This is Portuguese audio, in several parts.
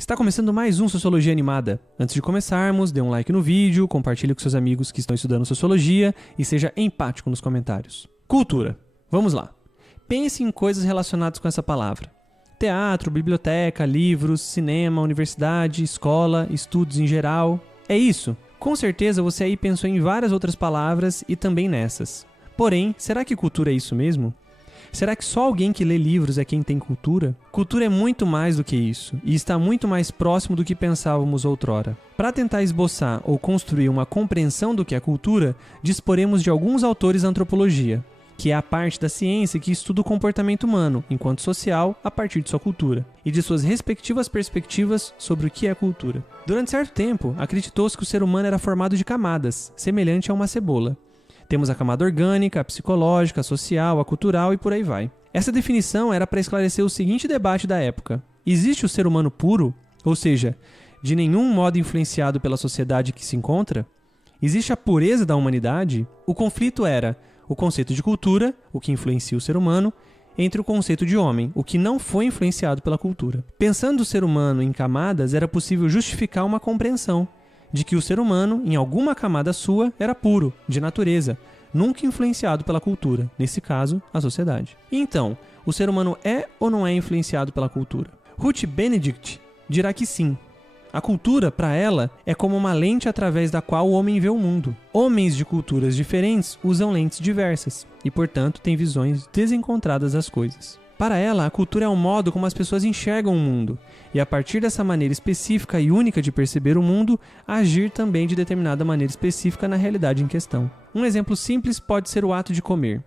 Está começando mais um Sociologia Animada. Antes de começarmos, dê um like no vídeo, compartilhe com seus amigos que estão estudando Sociologia e seja empático nos comentários. Cultura. Vamos lá. Pense em coisas relacionadas com essa palavra. Teatro, biblioteca, livros, cinema, universidade, escola, estudos em geral. É isso. Com certeza você aí pensou em várias outras palavras e também nessas. Porém, será que cultura é isso mesmo? Será que só alguém que lê livros é quem tem cultura? Cultura é muito mais do que isso, e está muito mais próximo do que pensávamos outrora. Para tentar esboçar ou construir uma compreensão do que é cultura, disporemos de alguns autores da antropologia, que é a parte da ciência que estuda o comportamento humano, enquanto social, a partir de sua cultura, e de suas respectivas perspectivas sobre o que é cultura. Durante certo tempo, acreditou-se que o ser humano era formado de camadas, semelhante a uma cebola. Temos a camada orgânica, a psicológica, a social, a cultural e por aí vai. Essa definição era para esclarecer o seguinte debate da época. Existe o ser humano puro, ou seja, de nenhum modo influenciado pela sociedade que se encontra? Existe a pureza da humanidade? O conflito era o conceito de cultura, o que influencia o ser humano, entre o conceito de homem, o que não foi influenciado pela cultura. Pensando o ser humano em camadas, era possível justificar uma compreensão de que o ser humano, em alguma camada sua, era puro, de natureza, nunca influenciado pela cultura, nesse caso, a sociedade. E então, o ser humano é ou não é influenciado pela cultura? Ruth Benedict dirá que sim. A cultura, para ela, é como uma lente através da qual o homem vê o mundo. Homens de culturas diferentes usam lentes diversas e, portanto, têm visões desencontradas das coisas. Para ela, a cultura é o modo como as pessoas enxergam o mundo, e a partir dessa maneira específica e única de perceber o mundo, agir também de determinada maneira específica na realidade em questão. Um exemplo simples pode ser o ato de comer.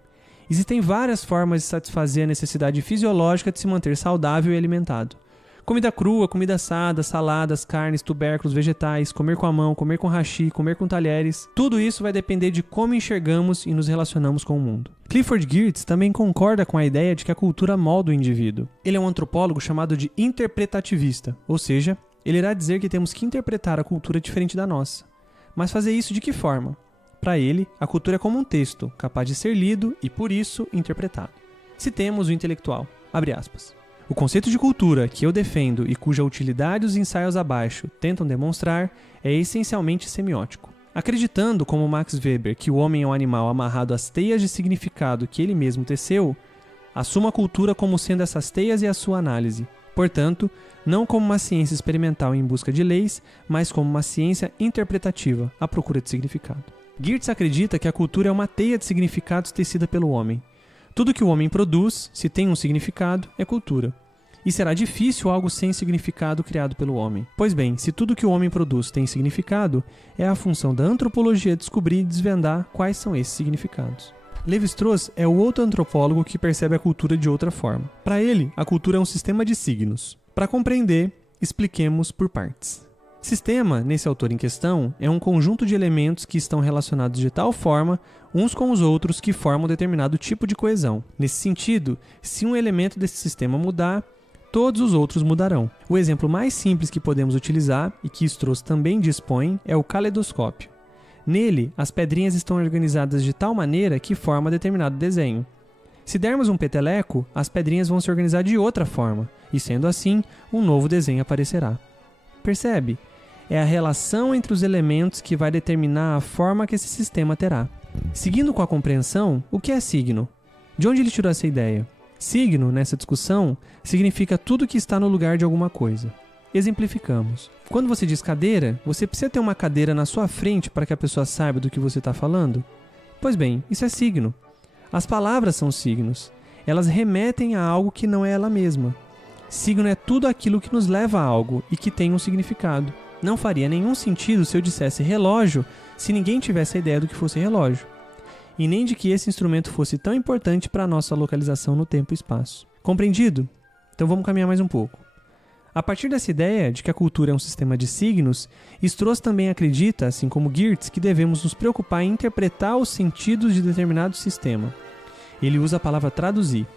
Existem várias formas de satisfazer a necessidade fisiológica de se manter saudável e alimentado. Comida crua, comida assada, saladas, carnes, tubérculos, vegetais, comer com a mão, comer com hashi, comer com talheres. Tudo isso vai depender de como enxergamos e nos relacionamos com o mundo. Clifford Geertz também concorda com a ideia de que a cultura molda o indivíduo. Ele é um antropólogo chamado de interpretativista, ou seja, ele irá dizer que temos que interpretar a cultura diferente da nossa. Mas fazer isso de que forma? Para ele, a cultura é como um texto, capaz de ser lido e, por isso, interpretado. Citemos o intelectual. Abre aspas. O conceito de cultura que eu defendo e cuja utilidade os ensaios abaixo tentam demonstrar é essencialmente semiótico. Acreditando, como Max Weber, que o homem é um animal amarrado às teias de significado que ele mesmo teceu, assuma a cultura como sendo essas teias e a sua análise. Portanto, não como uma ciência experimental em busca de leis, mas como uma ciência interpretativa, à procura de significado. Geertz acredita que a cultura é uma teia de significados tecida pelo homem. Tudo que o homem produz, se tem um significado, é cultura. E será difícil algo sem significado criado pelo homem. Pois bem, se tudo que o homem produz tem significado, é a função da antropologia descobrir e desvendar quais são esses significados. Lévi-Strauss é o outro antropólogo que percebe a cultura de outra forma. Para ele, a cultura é um sistema de signos. Para compreender, expliquemos por partes. Sistema, nesse autor em questão, é um conjunto de elementos que estão relacionados de tal forma uns com os outros que formam determinado tipo de coesão. Nesse sentido, se um elemento desse sistema mudar, todos os outros mudarão. O exemplo mais simples que podemos utilizar, e que Strauss também dispõe, é o caleidoscópio. Nele, as pedrinhas estão organizadas de tal maneira que forma determinado desenho. Se dermos um peteleco, as pedrinhas vão se organizar de outra forma, e sendo assim, um novo desenho aparecerá. Percebe? É a relação entre os elementos que vai determinar a forma que esse sistema terá. Seguindo com a compreensão, o que é signo? De onde ele tirou essa ideia? Signo, nessa discussão, significa tudo que está no lugar de alguma coisa. Exemplificamos. Quando você diz cadeira, você precisa ter uma cadeira na sua frente para que a pessoa saiba do que você está falando? Pois bem, isso é signo. As palavras são signos. Elas remetem a algo que não é ela mesma. Signo é tudo aquilo que nos leva a algo e que tem um significado. Não faria nenhum sentido se eu dissesse relógio se ninguém tivesse a ideia do que fosse relógio. E nem de que esse instrumento fosse tão importante para a nossa localização no tempo e espaço. Compreendido? Então vamos caminhar mais um pouco. A partir dessa ideia de que a cultura é um sistema de signos, Strauss também acredita, assim como Geertz, que devemos nos preocupar em interpretar os sentidos de determinado sistema. Ele usa a palavra traduzir.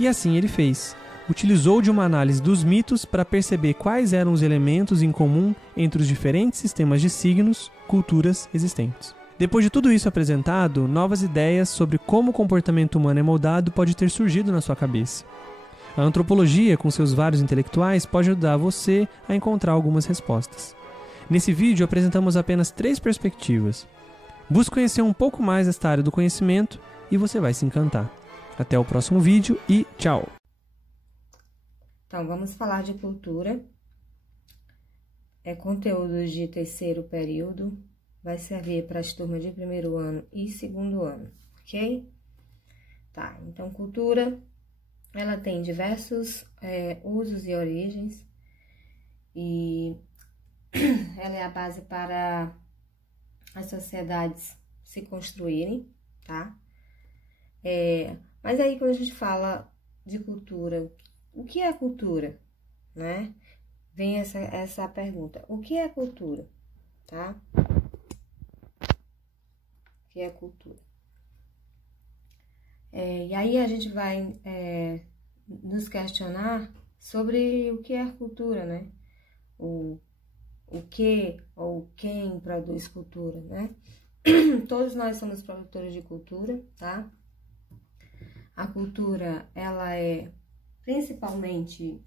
E assim ele fez. Utilizou de uma análise dos mitos para perceber quais eram os elementos em comum entre os diferentes sistemas de signos, culturas existentes. Depois de tudo isso apresentado, novas ideias sobre como o comportamento humano é moldado pode ter surgido na sua cabeça. A antropologia, com seus vários intelectuais, pode ajudar você a encontrar algumas respostas. Nesse vídeo apresentamos apenas 3 perspectivas. Busque conhecer um pouco mais desta área do conhecimento e você vai se encantar. Até o próximo vídeo e tchau! Então, vamos falar de cultura. Conteúdo de terceiro período, vai servir para as turmas de primeiro ano e segundo ano, ok? Tá, então, cultura, ela tem diversos usos e origens, e ela é a base para as sociedades se construírem, tá? Mas aí, quando a gente fala de cultura, o que é cultura, né? Vem essa pergunta, o que é cultura, tá? O que é cultura? E aí a gente vai nos questionar sobre o que é cultura, né? O que ou quem produz cultura, né? Todos nós somos produtores de cultura, tá? A cultura, ela é principalmente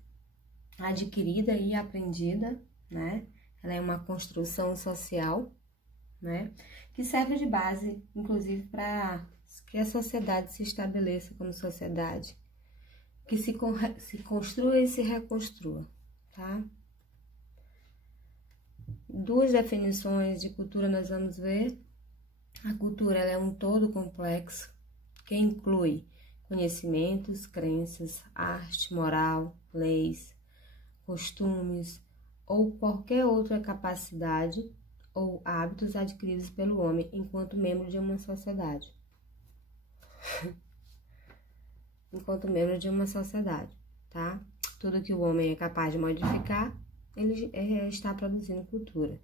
adquirida e aprendida, né? Ela é uma construção social, né? Que serve de base, inclusive, para que a sociedade se estabeleça como sociedade, que se construa e se reconstrua, tá? 2 definições de cultura nós vamos ver. A cultura, ela é um todo complexo, que inclui conhecimentos, crenças, arte, moral, leis, costumes ou qualquer outra capacidade ou hábitos adquiridos pelo homem enquanto membro de uma sociedade. Enquanto membro de uma sociedade, tá? Tudo que o homem é capaz de modificar, ele está produzindo cultura.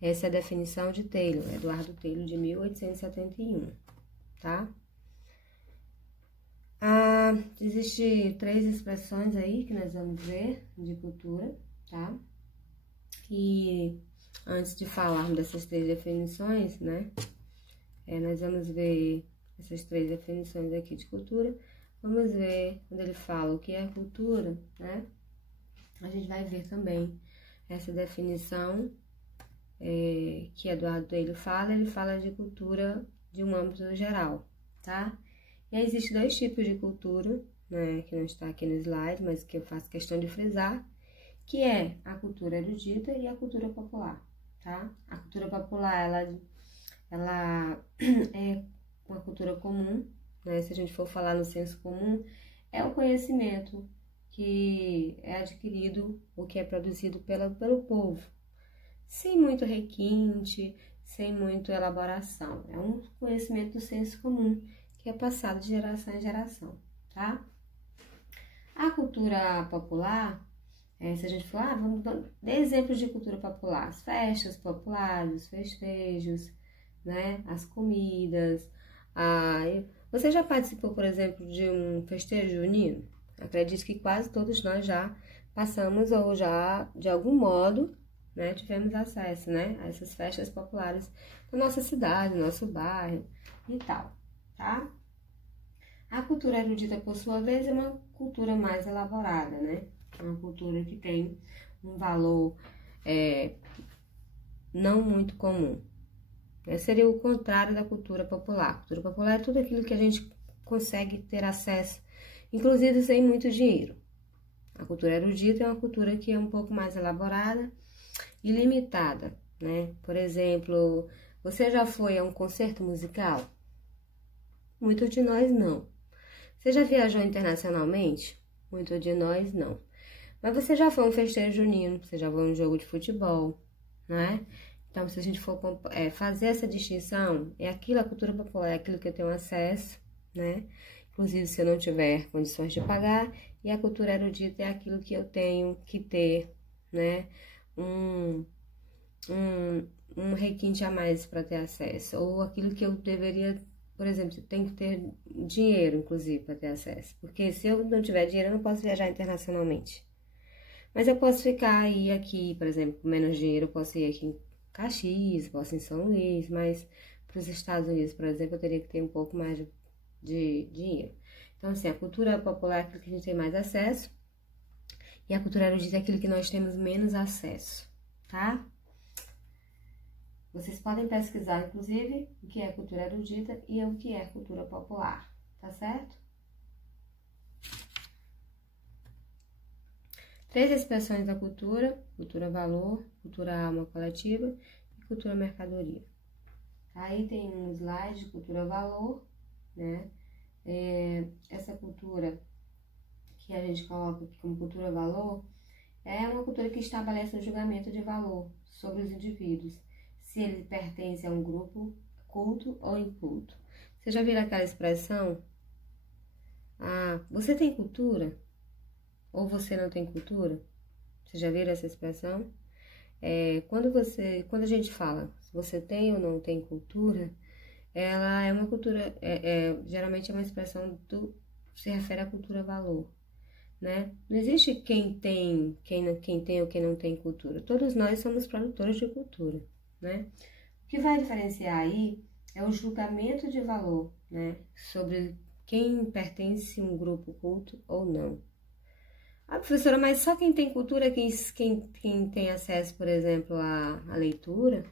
Essa é a definição de Taylor, Eduardo Taylor, de 1871, tá? Existem 3 expressões aí que nós vamos ver de cultura, tá? E antes de falarmos dessas 3 definições, né? Nós vamos ver essas 3 definições aqui de cultura. Vamos ver quando ele fala o que é cultura, né? A gente vai ver também essa definição que Eduardo Taylor fala. Ele fala de cultura de um âmbito geral, tá? E aí existem 2 tipos de cultura, né? Que não está aqui no slide, mas que eu faço questão de frisar, que é a cultura erudita e a cultura popular, tá? A cultura popular, ela é uma cultura comum, né? Se a gente for falar no senso comum, é o conhecimento que é adquirido, o que é produzido pelo povo, sem muito requinte, sem muita elaboração. É um conhecimento do senso comum, que é passado de geração em geração, tá? A cultura popular, se a gente for, vamos dar exemplos de cultura popular, as festas populares, os festejos, né? As comidas. Você já participou, por exemplo, de um festejo junino? Acredito que quase todos nós já passamos ou já, de algum modo, né, tivemos acesso, né, a essas festas populares da nossa cidade, do nosso bairro e tal, tá? A cultura erudita, por sua vez, é uma cultura mais elaborada, né? É uma cultura que tem um valor não muito comum. Seria o contrário da cultura popular. A cultura popular é tudo aquilo que a gente consegue ter acesso, inclusive sem muito dinheiro. A cultura erudita é uma cultura que é um pouco mais elaborada e limitada, né? Por exemplo, você já foi a um concerto musical? Muitos de nós não. Você já viajou internacionalmente? Muitos de nós não. Mas você já foi a um festejo junino, você já foi a um jogo de futebol, né? Então, se a gente for fazer essa distinção, a cultura popular é aquilo que eu tenho acesso, né? Inclusive, se eu não tiver condições de pagar, e a cultura erudita é aquilo que eu tenho que ter, né? Um requinte a mais para ter acesso, ou aquilo que eu deveria, por exemplo, tem que ter dinheiro, inclusive, para ter acesso, porque se eu não tiver dinheiro, eu não posso viajar internacionalmente. Mas eu posso ficar aí aqui, por exemplo, com menos dinheiro, eu posso ir aqui em Caxias, posso ir em São Luís, mas para os Estados Unidos, por exemplo, eu teria que ter um pouco mais de dinheiro. Então, assim, a cultura popular é aquilo que a gente tem mais acesso e a cultura erudita é aquilo que nós temos menos acesso, tá? Vocês podem pesquisar, inclusive, o que é cultura erudita e o que é cultura popular, tá certo? 3 expressões da cultura: cultura valor, cultura alma coletiva e cultura mercadoria. Aí tem um slide de cultura valor, né? Essa cultura que a gente coloca aqui como cultura valor é uma cultura que estabelece um julgamento de valor sobre os indivíduos, se eles pertencem a um grupo culto ou inculto. Você já viu aquela expressão? Ah, você tem cultura? Ou você não tem cultura? Você já viu essa expressão? Quando a gente fala se você tem ou não tem cultura, ela é uma cultura, geralmente é uma expressão se refere à cultura valor, né? Não existe quem tem ou quem não tem cultura. Todos nós somos produtores de cultura, né? O que vai diferenciar aí é o julgamento de valor, né? Sobre quem pertence a um grupo culto ou não. Ah, professora, mas só quem tem cultura é quem tem acesso, por exemplo, à leitura?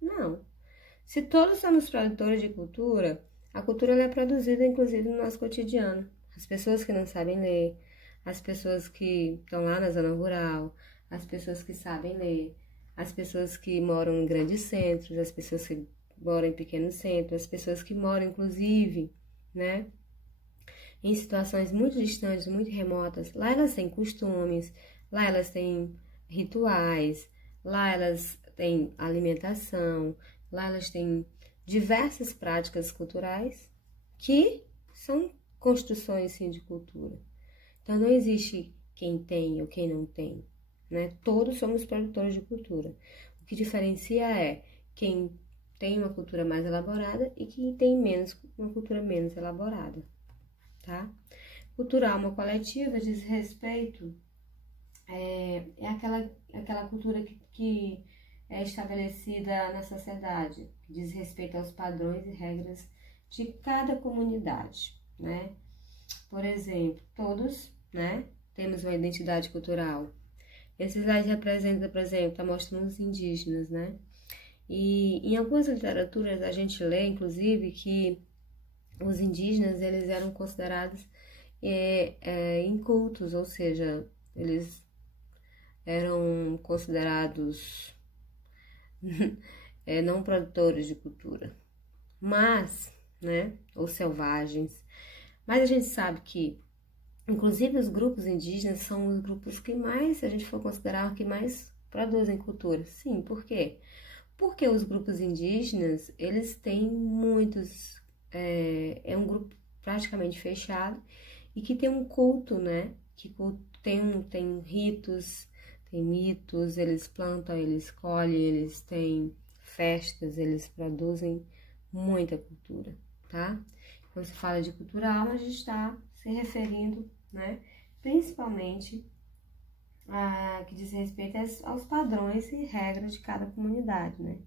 Não. Se todos somos produtores de cultura, a cultura ela é produzida, inclusive, no nosso cotidiano. As pessoas que não sabem ler, as pessoas que estão lá na zona rural, as pessoas que sabem ler, as pessoas que moram em grandes centros, as pessoas que moram em pequenos centros, as pessoas que moram, inclusive, né, em situações muito distantes, muito remotas. Lá elas têm costumes, lá elas têm rituais, lá elas têm alimentação, lá elas têm diversas práticas culturais que são construções, sim, de cultura. Então, não existe quem tem ou quem não tem, né? Todos somos produtores de cultura. O que diferencia é quem tem uma cultura mais elaborada e quem tem uma cultura menos elaborada, tá? Cultura alma coletiva diz respeito, é aquela cultura que é estabelecida na sociedade, que diz respeito aos padrões e regras de cada comunidade, né? Por exemplo, todos, né, temos uma identidade cultural. Esse slide representa, por exemplo, está mostrando os indígenas, né? E em algumas literaturas a gente lê, inclusive, que os indígenas, eles eram considerados incultos, ou seja, eles eram considerados não produtores de cultura, mas, né, ou selvagens. Mas a gente sabe que, inclusive, os grupos indígenas são os grupos que mais, se a gente for considerar, que mais produzem cultura. Sim, por quê? Porque os grupos indígenas, eles têm muitos, é um grupo praticamente fechado e que tem um culto, né? Que tem ritos, tem mitos, eles plantam, eles colhem, eles têm festas, eles produzem muita cultura, tá? Quando se fala de cultura alma, a gente está se referindo, né, principalmente a que diz respeito aos padrões e regras de cada comunidade, né?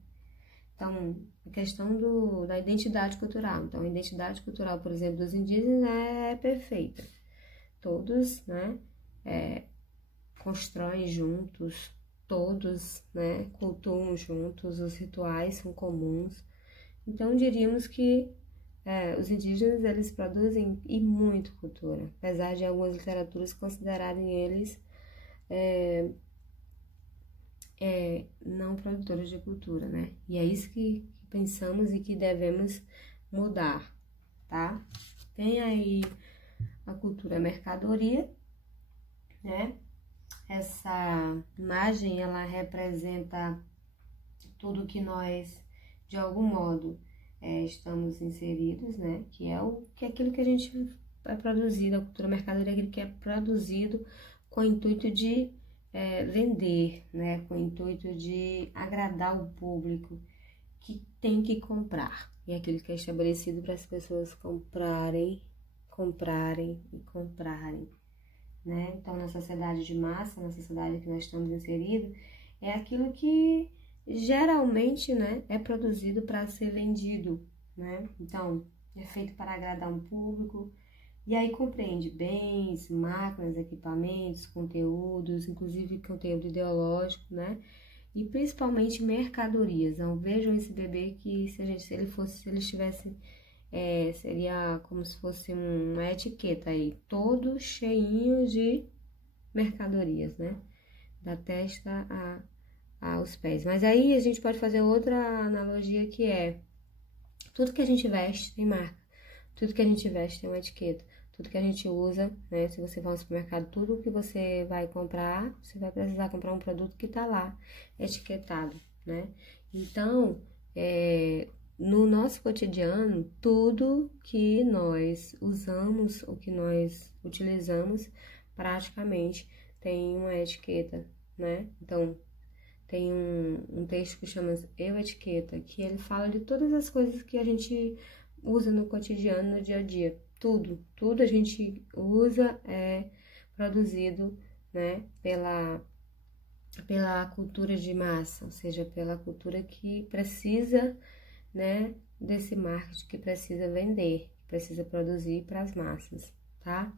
Então, a questão da identidade cultural. Então, a identidade cultural, por exemplo, dos indígenas é perfeita. Todos, né, constroem juntos, todos, né, cultuam juntos, os rituais são comuns. Então, diríamos que os indígenas, eles produzem e muito cultura, apesar de algumas literaturas considerarem eles não produtores de cultura, né? E é isso que pensamos e que devemos mudar, tá? Tem aí a cultura mercadoria, né? Essa imagem, ela representa tudo que nós, de algum modo, estamos inseridos, né? Que é aquilo que a gente vai produzir, a cultura mercadoria é aquilo que é produzido com o intuito de vender, né? Com o intuito de agradar o público que tem que comprar. E é aquilo que é estabelecido para as pessoas comprarem e comprarem, né? Então, na sociedade de massa, na sociedade que nós estamos inseridos, é aquilo que geralmente, né, é produzido para ser vendido, né? Então, é feito para agradar um público E aí compreende bens, máquinas, equipamentos, conteúdos, inclusive conteúdo ideológico, né? E principalmente mercadorias. Não vejam esse bebê que se ele estivesse, seria como se fosse uma etiqueta aí, todo cheinho de mercadorias, né? Da testa aos pés. Mas aí a gente pode fazer outra analogia que é tudo que a gente veste tem marca, tudo que a gente veste tem uma etiqueta, tudo que a gente usa, né? Se você vai ao supermercado, tudo que você vai comprar, você vai precisar comprar um produto que tá lá etiquetado, né? Então, no nosso cotidiano, tudo que nós usamos, o que nós utilizamos, praticamente tem uma etiqueta, né? Então, tem um texto que chama Eu Etiqueta, que ele fala de todas as coisas que a gente usa no cotidiano, no dia a dia. Tudo a gente usa é produzido, né, pela cultura de massa, ou seja, pela cultura que precisa, né, desse marketing, que precisa vender, que precisa produzir para as massas, tá?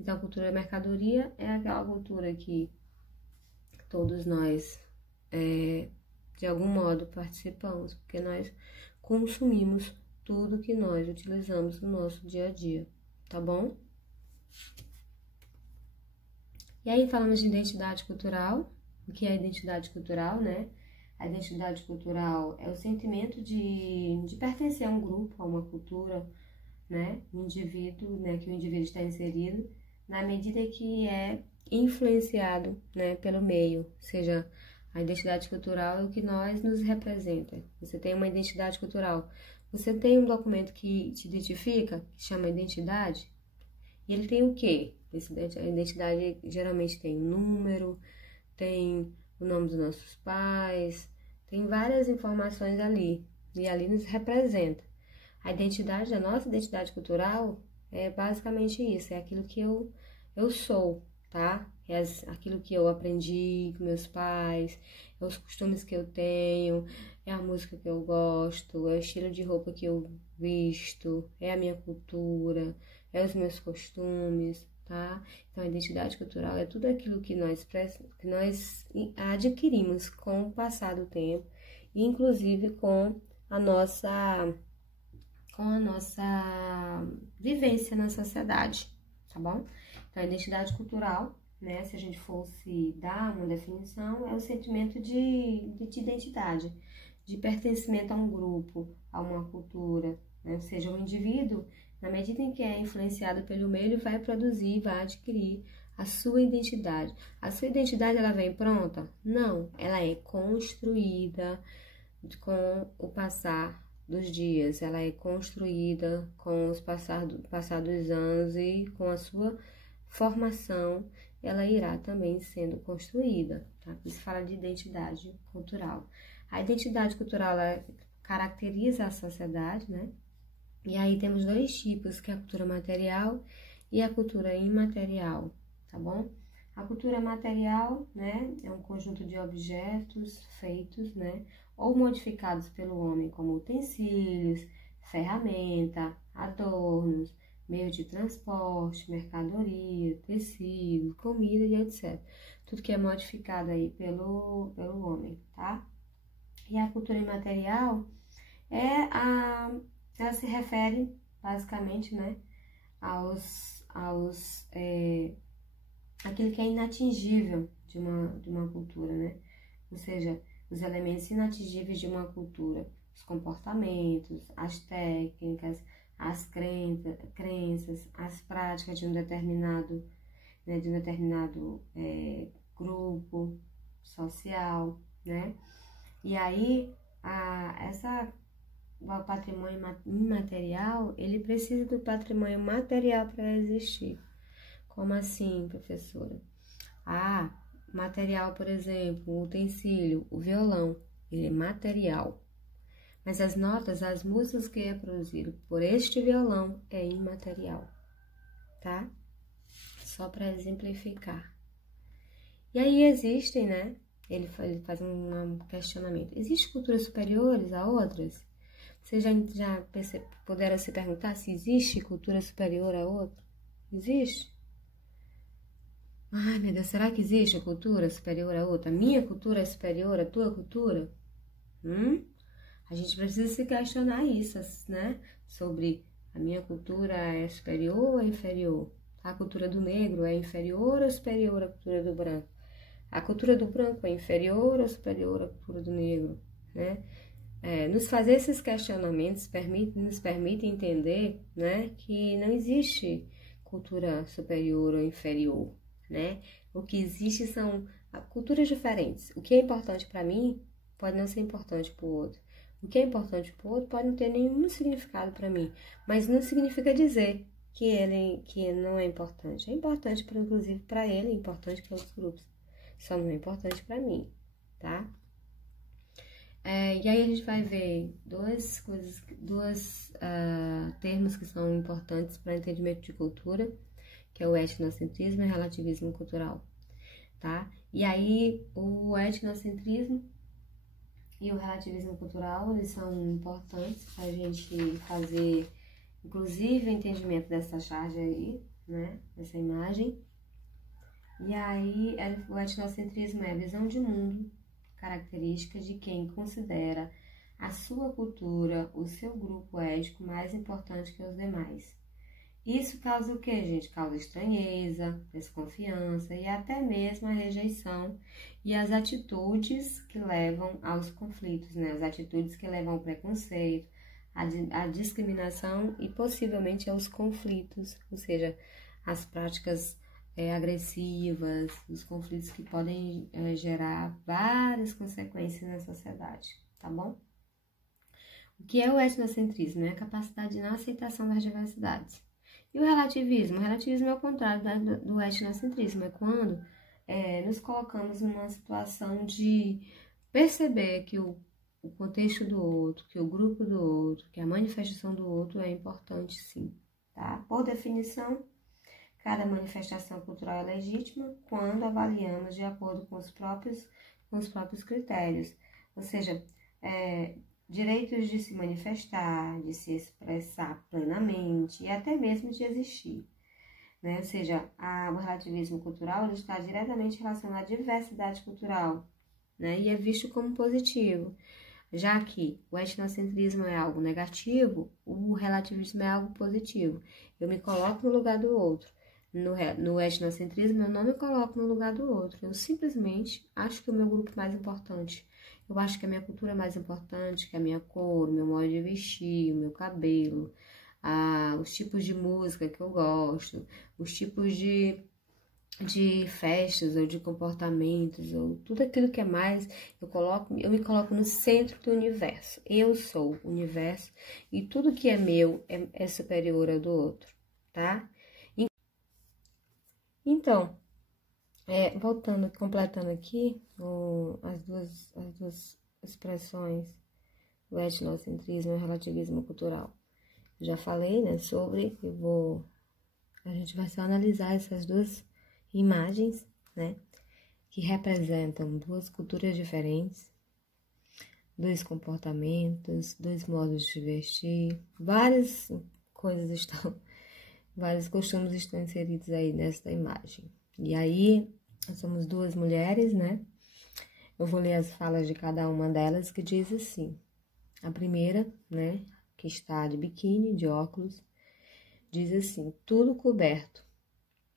Então, a cultura da mercadoria é aquela cultura que todos nós, de algum modo, participamos, porque nós consumimos tudo que nós utilizamos no nosso dia a dia, tá bom? E aí falamos de identidade cultural. O que é identidade cultural, né? A identidade cultural é o sentimento de pertencer a um grupo, a uma cultura, né? Um indivíduo, né? Que o indivíduo está inserido, na medida que é influenciado, né? Pelo meio, ou seja, a identidade cultural é o que nos representa. Você tem uma identidade cultural. Você tem um documento que te identifica, que chama identidade, e ele tem o quê? A identidade geralmente tem número, tem o nome dos nossos pais, tem várias informações ali, e ali nos representa. A nossa identidade cultural é basicamente isso, é aquilo que eu sou, tá? É aquilo que eu aprendi com meus pais, é os costumes que eu tenho, é a música que eu gosto, é o estilo de roupa que eu visto, é a minha cultura, é os meus costumes, tá? Então, a identidade cultural é tudo aquilo que nós adquirimos com o passar do tempo, inclusive com a nossa vivência na sociedade, tá bom? Então, a identidade cultural, né, se a gente fosse dar uma definição, é o sentimento de identidade, de pertencimento a um grupo, a uma cultura, né? Ou seja, o indivíduo, na medida em que é influenciado pelo meio, ele vai produzir, vai adquirir a sua identidade. A sua identidade, ela vem pronta? Não, ela é construída com o passar dos dias, ela é construída com os passar dos anos e com a sua formação, ela irá também sendo construída, tá? Isso fala de identidade cultural. A identidade cultural, ela caracteriza a sociedade, né? E aí temos dois tipos, que é a cultura material e a cultura imaterial, tá bom? A cultura material, né, é um conjunto de objetos feitos, né, ou modificados pelo homem, como utensílios, ferramenta, adornos, meio de transporte, mercadoria, tecido, comida e etc. Tudo que é modificado aí pelo homem, tá? E a cultura imaterial ela se refere basicamente, né, aquilo que é inatingível de uma cultura, né? Ou seja, os elementos inatingíveis de uma cultura, os comportamentos, as técnicas, as crenças, as práticas de um determinado, né, grupo social, né? E aí, o patrimônio imaterial, ele precisa do patrimônio material para existir. Como assim, professora? Material, por exemplo, o utensílio, o violão, ele é material. Mas as notas, as músicas que é produzido por este violão é imaterial, tá? Só para exemplificar. E aí existem, né? Ele faz um questionamento. Existem culturas superiores a outras? Vocês já puderam se perguntar se existe cultura superior a outra? Existe? Ai, meu Deus, será que existe cultura superior a outra? A minha cultura é superior à tua cultura? A gente precisa se questionar isso, né? Sobre a minha cultura é superior ou é inferior? A cultura do negro é inferior ou superior à cultura do branco? A cultura do branco é inferior ou superior à cultura do negro, né? Nos fazer esses questionamentos nos permite entender, né, que não existe cultura superior ou inferior, né? O que existe são culturas diferentes. O que é importante para mim pode não ser importante para o outro. O que é importante para o outro pode não ter nenhum significado para mim, mas não significa dizer que não é importante. É importante, inclusive, para ele, é importante para outros grupos. Só não é importante para mim, tá? E aí a gente vai ver dois termos que são importantes para o entendimento de cultura, que é o etnocentrismo e o relativismo cultural, tá? E aí o etnocentrismo e o relativismo cultural, eles são importantes para a gente fazer, inclusive, o entendimento dessa charge aí, né? Dessa imagem. E aí o etnocentrismo é a visão de mundo característica de quem considera a sua cultura, o seu grupo étnico mais importante que os demais. Isso causa o que, gente? Causa estranheza, desconfiança e até mesmo a rejeição e as atitudes que levam aos conflitos, né? As atitudes que levam ao preconceito, à discriminação e possivelmente aos conflitos, ou seja, as práticas agressivas, os conflitos que podem gerar várias consequências na sociedade, tá bom? O que é o etnocentrismo? É a capacidade de não aceitação das diversidades. E o relativismo? O relativismo é o contrário do etnocentrismo, é quando nos colocamos numa situação de perceber que o contexto do outro, que o grupo do outro, que a manifestação do outro é importante sim, tá? Por definição, cada manifestação cultural é legítima quando avaliamos de acordo com os próprios critérios, ou seja, direitos de se manifestar, de se expressar plenamente e até mesmo de existir, né? Ou seja, o relativismo cultural ele está diretamente relacionado à diversidade cultural, né? E é visto como positivo. Já que o etnocentrismo é algo negativo, o relativismo é algo positivo. Eu me coloco no lugar do outro. No etnocentrismo, eu não me coloco no lugar do outro. Eu simplesmente acho que o meu grupo é mais importante. Eu acho que a minha cultura é mais importante, que a minha cor, o meu modo de vestir, o meu cabelo, os tipos de música que eu gosto, os tipos de festas ou de comportamentos, ou tudo aquilo que é mais, eu me coloco no centro do universo. Eu sou o universo e tudo que é meu é superior ao do outro, tá? Então, completando aqui as duas expressões, o etnocentrismo e o relativismo cultural. Já falei, né, a gente vai só analisar essas duas imagens, né, que representam duas culturas diferentes, dois comportamentos, dois modos de vestir, vários costumes estão inseridos aí nesta imagem. E aí, somos duas mulheres, né? Eu vou ler as falas de cada uma delas, que diz assim. A primeira, né, que está de biquíni, de óculos, diz assim: tudo coberto,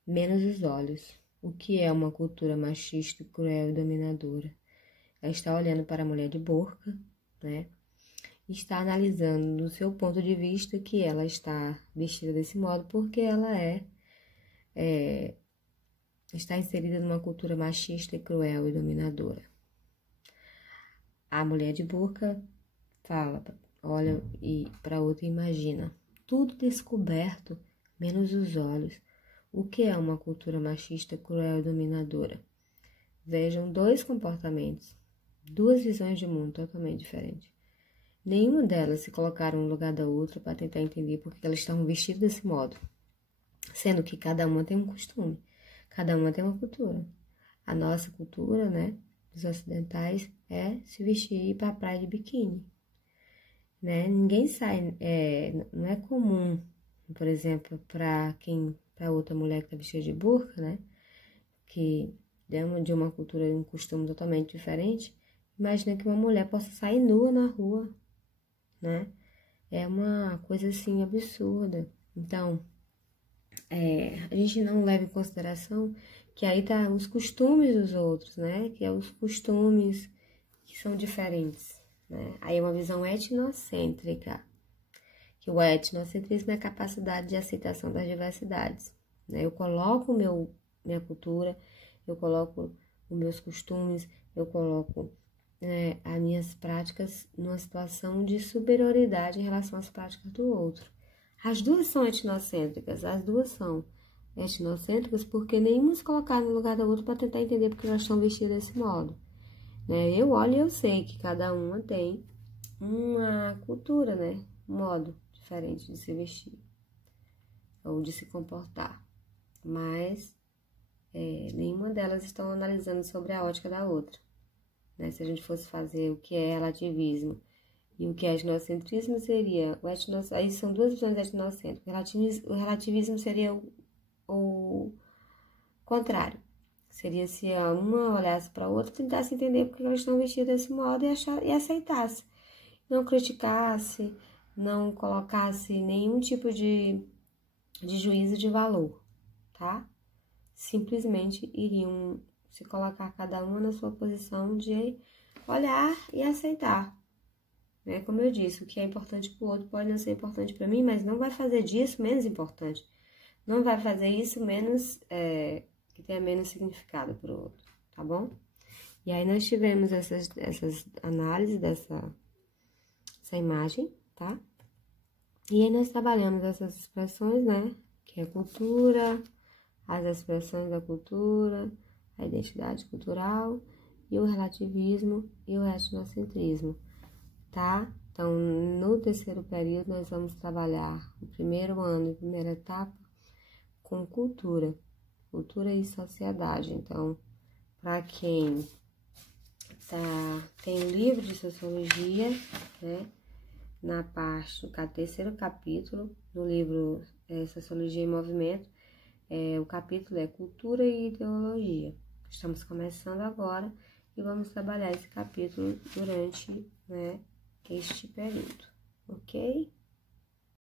menos os olhos. O que é uma cultura machista, cruel e dominadora? Ela está olhando para a mulher de burca, né? E está analisando do seu ponto de vista que ela está vestida desse modo porque ela está inserida numa cultura machista, cruel e dominadora. A mulher de burca fala, olha para outra e imagina. Tudo descoberto, menos os olhos. O que é uma cultura machista, cruel e dominadora? Vejam dois comportamentos, duas visões de mundo totalmente diferentes. Nenhuma delas se colocaram no lugar da outra para tentar entender por que elas estavam vestidas desse modo. Sendo que cada uma tem um costume, cada uma tem uma cultura. A nossa cultura, né, dos ocidentais, é se vestir e ir para a praia de biquíni. Né? Ninguém sai, não é comum, por exemplo, para quem para outra mulher que tá vestida de burca, né? Que é de uma cultura e um costume totalmente diferente. Imagina que uma mulher possa sair nua na rua, né? É uma coisa assim absurda. Então, a gente não leva em consideração que aí tá os costumes dos outros, né? Que é os costumes que são diferentes, né? Aí é uma visão etnocêntrica, que o etnocentrismo é a capacidade de aceitação das diversidades, né? Eu coloco minha cultura, eu coloco os meus costumes, eu coloco as minhas práticas numa situação de superioridade em relação às práticas do outro. As duas são etnocêntricas, porque nenhuma se colocar no lugar da outra para tentar entender porque elas estão vestidas desse modo. Né? Eu olho e eu sei que cada uma tem uma cultura, né? Um modo diferente de se vestir ou de se comportar, mas nenhuma delas estão analisando sobre a ótica da outra. Né? Se a gente fosse fazer o que é relativismo e o que é etnocentrismo, seria aí são duas visões etnocêntricas. O relativismo seria o contrário. Seria se uma olhasse para a outra, tentasse entender porque elas estão vestidas desse modo e aceitasse. Não criticasse, não colocasse nenhum tipo de juízo de valor, tá? Simplesmente iriam se colocar cada uma na sua posição de olhar e aceitar. Né? Como eu disse, o que é importante para o outro pode não ser importante para mim, mas não vai fazer disso menos importante. Não vai fazer isso menos, que tenha menos significado para o outro, tá bom? E aí nós tivemos essas análises dessa imagem, tá? E aí nós trabalhamos essas expressões, né? Que é cultura, as expressões da cultura, a identidade cultural e o relativismo e o etnocentrismo, tá? Então, no terceiro período, nós vamos trabalhar o primeiro ano e primeira etapa com cultura e sociedade. Então, para quem tem um livro de sociologia, né? Na parte do terceiro capítulo, no livro Sociologia em Movimento, o capítulo é Cultura e Ideologia. Estamos começando agora e vamos trabalhar esse capítulo durante, né, este período, ok?